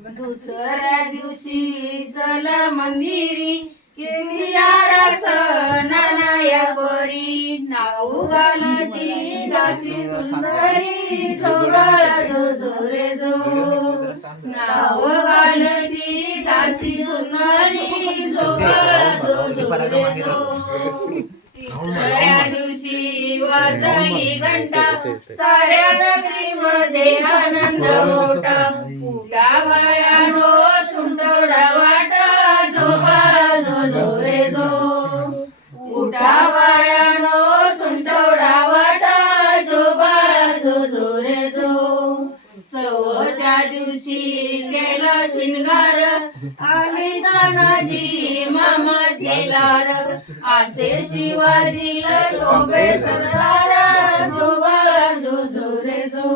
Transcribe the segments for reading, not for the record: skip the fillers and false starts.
दुसऱ्या दिवशी चला मंदिरी केली आरास नानाया परी नाऊ घालती दासी सुंदरी सोहळा जो जो रे जो नाव घालती दासी सुंदरी सोहळा जो जो रे जो तिसऱ्या दिवशी वाजली घंटा साऱ्या नगरीमध्ये आनंद मोठा उठा बायानो सुंदोडा वाटा जो बाळा जो जो रे जो उठा बायानो सुंदोडा वाटा जो बाळा जो जो रे जो चौथ्या दिवशी केला शिंगार आम्ही तानाजी मामा शेलार असे शिवाजीला शोभे सरदार जो बाळा जो जो रे जो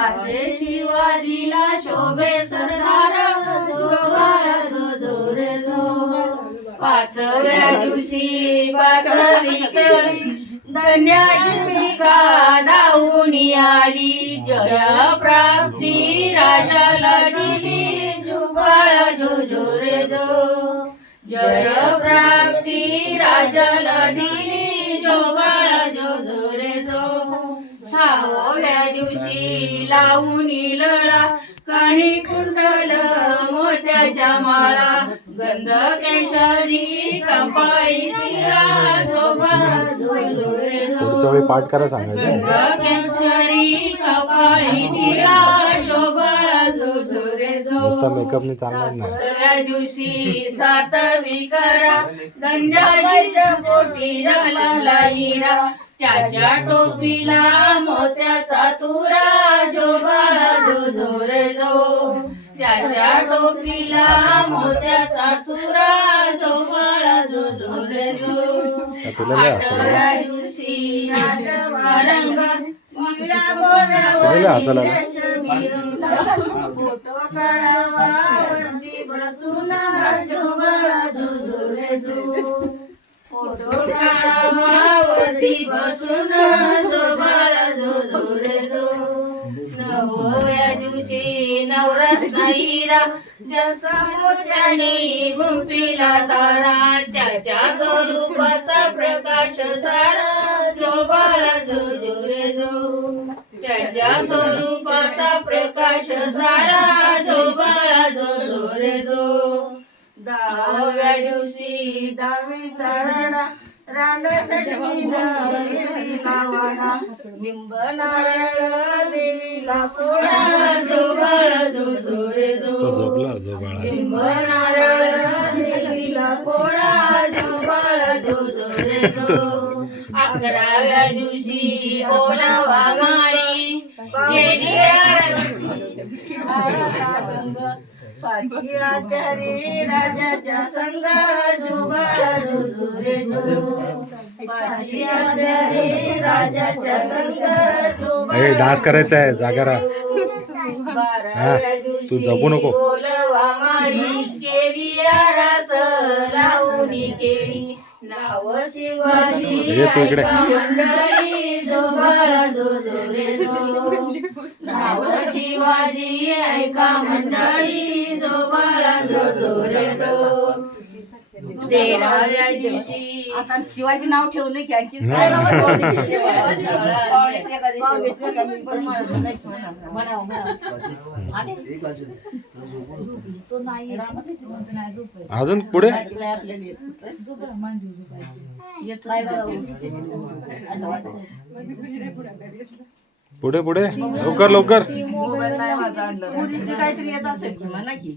असे शिवाजीला शोभे सरदार जो बाळा जो जो रे जो पाचव्या दिवशी पाचवी केली धन्याची धावून आली जय प्राप्ती राजाला दिली जो बाळा जो जो रे जो जय प्राप्ती राजाला दिली जो बाळा जो जो रे जो सहाव्या दिवशी लावून लळा कणी कुंडल मोत्याच्या माळा गंध केशरी कपाळी तिला जो बाळा जो जो रे जो पुढच्या वेळी पाठ करा सांगायचं गंध केशरी कपाळी तिला जो बाळा जो जो रे जो नुसता मेकअपने चालणार नाही सातव्या दिवशी सातवी करा धन्याजीच्या पोटी झाला हिरा त्याच्या टोपीला मोत्याचा तुरा जो बाळा जो जो रे जो त्याच्या टोपीला मोत्याचा तुरा जो बाळा जो जो रे जो आठव्या दिवशी आठवा रंग फोटो काढावावरती बसून जो बाळा जो जो रे जो फोटो काढावावरती बसून जो बाळा जो जो रे जो नवव्या दिवशी नवरत्न हिरा ज्याचा मोठ्याने गुंफिला तारा त्याच्या स्वरूपाचा प्रकाश सारा जो बाळा जो जो रे जो त्याच्या स्वरूपाचा प्रकाश सारा जो बाळा जो जो रे जो दहाव्या दिवशी दहावीचा राणा लिंब नारळ देवीला पोळा जो बाळा जो जो रे जो झोपला जो बाळा लिंब नारळ देवीला पोळा जो बाळा जो जो रे जो अकराव्या दिवशी ओलावा माळी गेली पाचवी आचारी राजाच्या संग जो बाळा जो जो रे जो पाचवी आचारी राजाच्या संग जो ए डान्स करायचा आहे जागा राहा बाराव्या तू जपू नको बोलवा माळी केली आरास लावून केली नाव शिवाजी तू इकडे मंडळी जो बाळा जो जो रे जो नाव शिवाजी ऐका मंडळी जो बाळा जो जो रे जो 13व्या दिवशी आता शिवाजी नाव ठेवलं की आणखी अजून पुढे पुढे पुढे लवकर लवकर मोबाईल नाही माझा आणलं काहीतरी येत असेल की म्हणा की